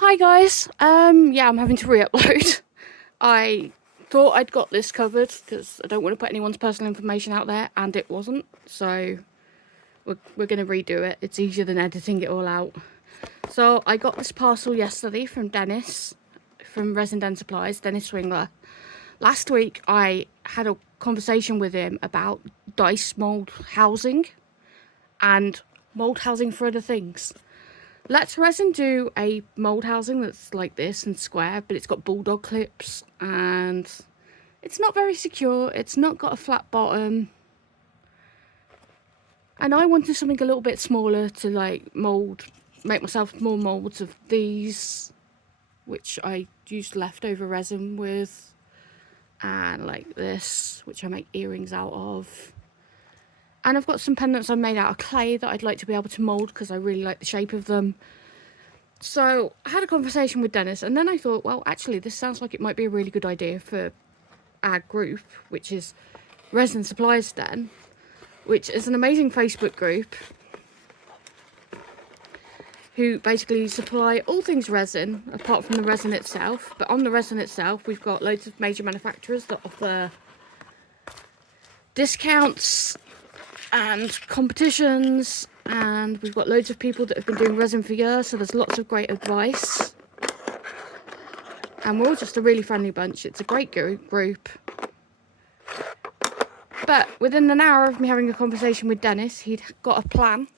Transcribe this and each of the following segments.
Hi guys, yeah, I'm having to re-upload. I thought I'd got this covered because I don't want to put anyone's personal information out there, and it wasn't, so we're going to redo it. It's easier than editing it all out. So I got this parcel yesterday from Dennis, from Resin Supplies, Dennis Swingler. Last week I had a conversation with him about dice mould housing and mould housing for other things. Let's Resin do a mould housing that's like this and square, but it's got bulldog clips and it's not very secure. It's not got a flat bottom. And I wanted something a little bit smaller to like mould, make myself more moulds of these, which I used leftover resin with, and like this, which I make earrings out of. And I've got some pendants I made out of clay that I'd like to be able to mould because I really like the shape of them. So I had a conversation with Dennis, and then I thought, well, actually, this sounds like it might be a really good idea for our group, which is Resin Supplies Den, which is an amazing Facebook group who basically supply all things resin, apart from the resin itself. But on the resin itself, we've got loads of major manufacturers that offer discounts and competitions, and we've got loads of people that have been doing resin for years, so there's lots of great advice, and we're all just a really friendly bunch. It's a great group. But within an hour of me having a conversation with Dennis, he'd got a plan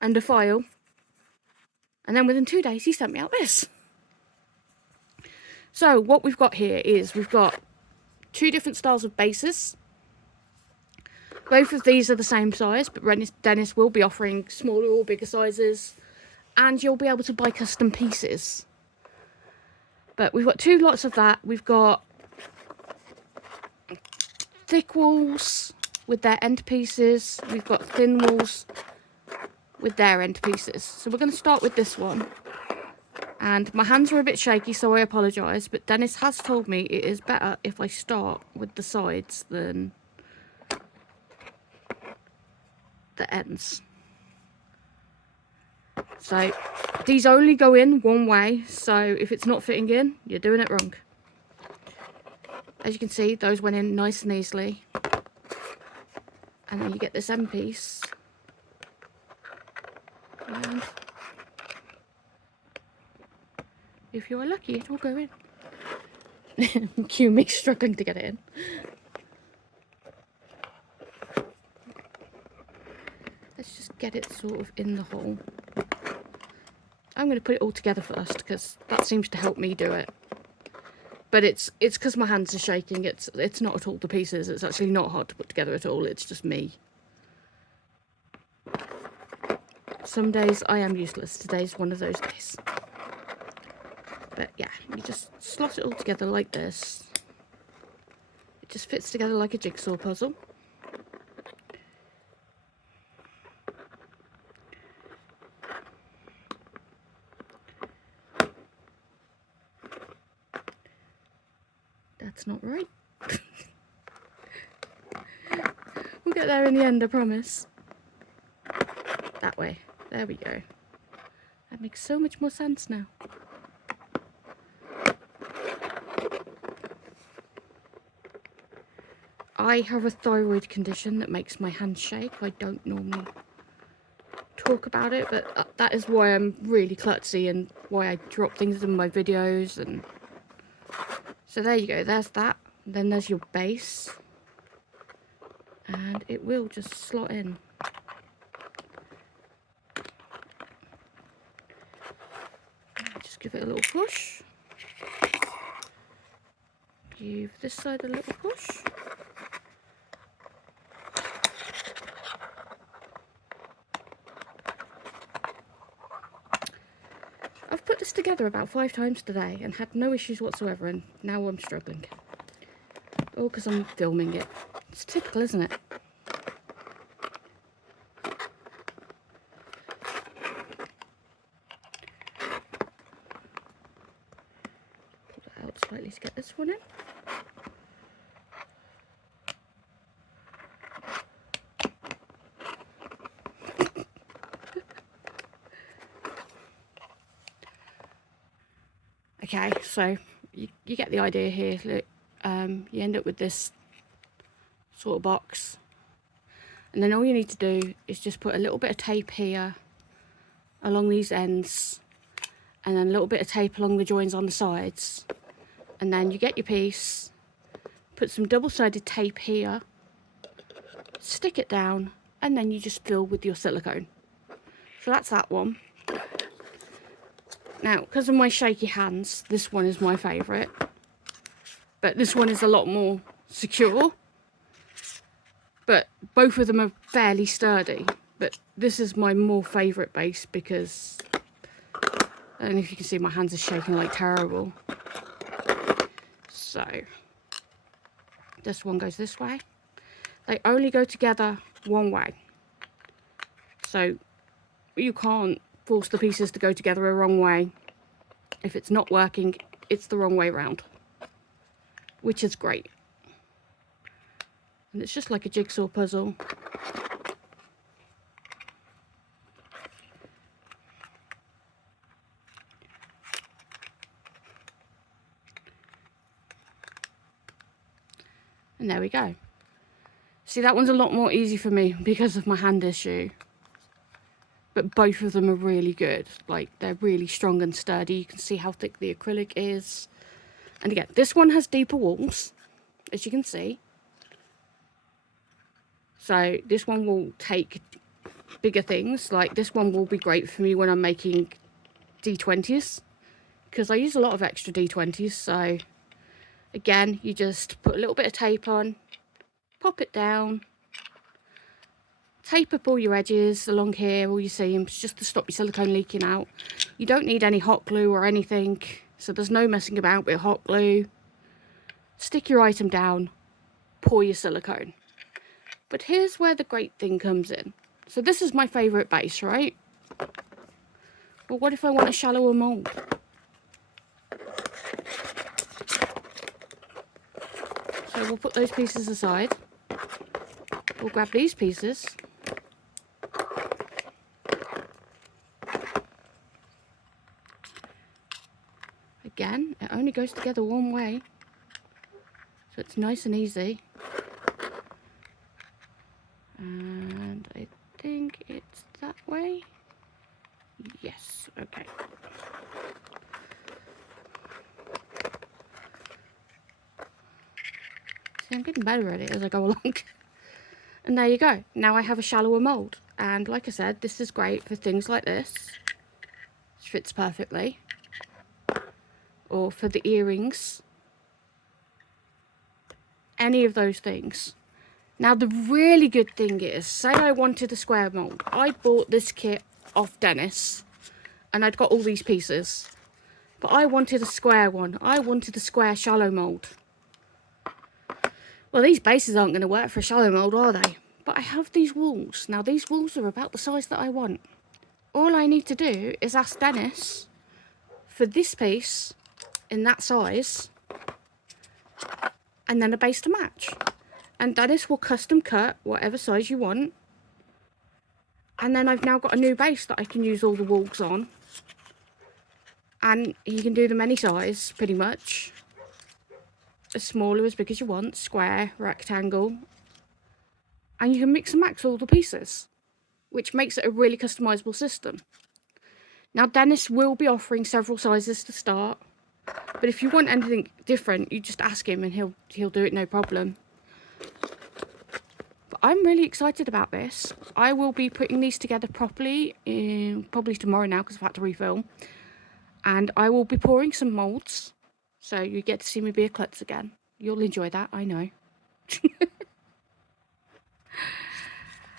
and a file, and then within 2 days he sent me out this. So what we've got here is we've got two different styles of bases. Both of these are the same size, but Dennis will be offering smaller or bigger sizes, and you'll be able to buy custom pieces. But we've got two lots of that. We've got thick walls with their end pieces. We've got thin walls with their end pieces. So we're going to start with this one. And my hands are a bit shaky, so I apologise, but Dennis has told me it is better if I start with the sides than the ends. So these only go in one way, so if it's not fitting in, you're doing it wrong. As you can see, those went in nice and easily, and then you get this end piece, and if you're lucky, it will go in. Cue me struggling to get it in. Let's just get it sort of in the hole. I'm going to put it all together first because that seems to help me do it. But it's because my hands are shaking. It's not at all the pieces. It's actually not hard to put together at all. It's just me. Some days I am useless. Today's one of those days. But yeah, you just slot it all together like this. It just fits together like a jigsaw puzzle. That's not right. We'll get there in the end, I promise. That way. There we go. That makes so much more sense now. I have a thyroid condition that makes my hands shake. I don't normally talk about it, but that is why I'm really klutzy and why I drop things in my videos. And so there you go, there's that. And then there's your base, and it will just slot in. Just give it a little push. Give this side a little push. I've put this together about 5 times today and had no issues whatsoever, and now I'm struggling. All because I'm filming it. It's typical, isn't it? Pull it out slightly to get this one in. Okay, so you get the idea here. Look, you end up with this sort of box, and then all you need to do is just put a little bit of tape here along these ends, and then a little bit of tape along the joins on the sides, and then you get your piece, put some double-sided tape here, stick it down, and then you just fill with your silicone. So that's that one. Now, because of my shaky hands, this one is my favourite, but this one is a lot more secure, but both of them are fairly sturdy. But this is my more favourite base because, I don't know if you can see, my hands are shaking like terrible. So this one goes this way. They only go together one way, so you can't force the pieces to go together a wrong way. If it's not working, it's the wrong way round, which is great. And it's just like a jigsaw puzzle. And there we go. See, that one's a lot more easy for me because of my hand issue. But both of them are really good. Like, they're really strong and sturdy. You can see how thick the acrylic is. And again, this one has deeper walls, as you can see. So this one will take bigger things. Like, this one will be great for me when I'm making D20s, because I use a lot of extra D20s. So again, you just put a little bit of tape on, pop it down, tape up all your edges along here, all your seams, just to stop your silicone leaking out. You don't need any hot glue or anything, so there's no messing about with hot glue. Stick your item down, pour your silicone. But here's where the great thing comes in. So this is my favourite base, right? Well, what if I want a shallower mould? So we'll put those pieces aside. We'll grab these pieces. Again, it only goes together one way, so it's nice and easy. And I think it's that way. Yes, okay. See, I'm getting better at it as I go along. And there you go. Now I have a shallower mould. And like I said, this is great for things like this. It fits perfectly. Or for the earrings. Any of those things. Now the really good thing is, say I wanted a square mould. I bought this kit off Dennis, and I'd got all these pieces. But I wanted a square one. I wanted a square shallow mould. Well, these bases aren't going to work for a shallow mould, are they? But I have these walls. Now these walls are about the size that I want. All I need to do is ask Dennis for this piece in that size, and then a base to match. And Dennis will custom cut whatever size you want. And then I've now got a new base that I can use all the walls on. And you can do them any size, pretty much. As small or as big as you want, square, rectangle. And you can mix and match all the pieces, which makes it a really customisable system. Now Dennis will be offering several sizes to start. But if you want anything different, you just ask him and he'll do it, no problem. But I'm really excited about this. I will be putting these together properly, probably tomorrow now, because I've had to refilm. And I will be pouring some moulds, so you get to see me be a klutz again. You'll enjoy that, I know.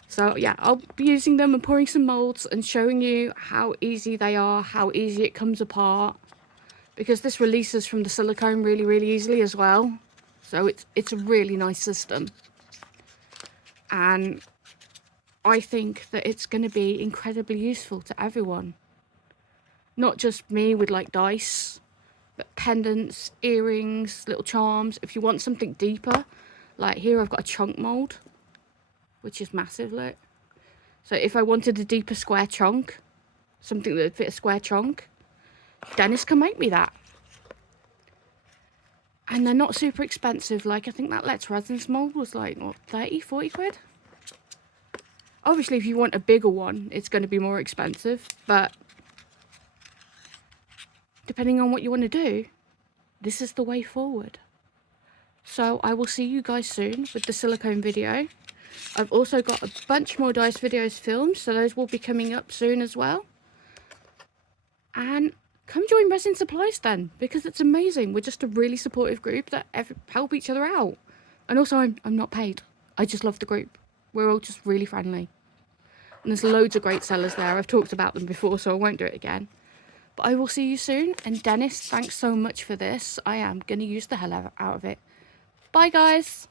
So yeah, I'll be using them and pouring some moulds and showing you how easy they are, how easy it comes apart. Because this releases from the silicone really, really easily as well. So it's a really nice system. And I think that it's going to be incredibly useful to everyone. Not just me with like dice, but pendants, earrings, little charms. If you want something deeper, like here I've got a chunk mould, which is massive, look. So if I wanted a deeper square chunk, something that would fit a square chunk, Dennis can make me that. And they're not super expensive. Like, I think that Let's Resins mould was like, what, 30, 40 quid? Obviously, if you want a bigger one, it's going to be more expensive. But depending on what you want to do, this is the way forward. So I will see you guys soon with the silicone video. I've also got a bunch more dice videos filmed, so those will be coming up soon as well. And come join Resin Supplies Den, because it's amazing. We're just a really supportive group that help each other out. And also, I'm not paid. I just love the group. We're all just really friendly. And there's loads of great sellers there. I've talked about them before, so I won't do it again. But I will see you soon. And Dennis, thanks so much for this. I am going to use the hell out of it. Bye, guys.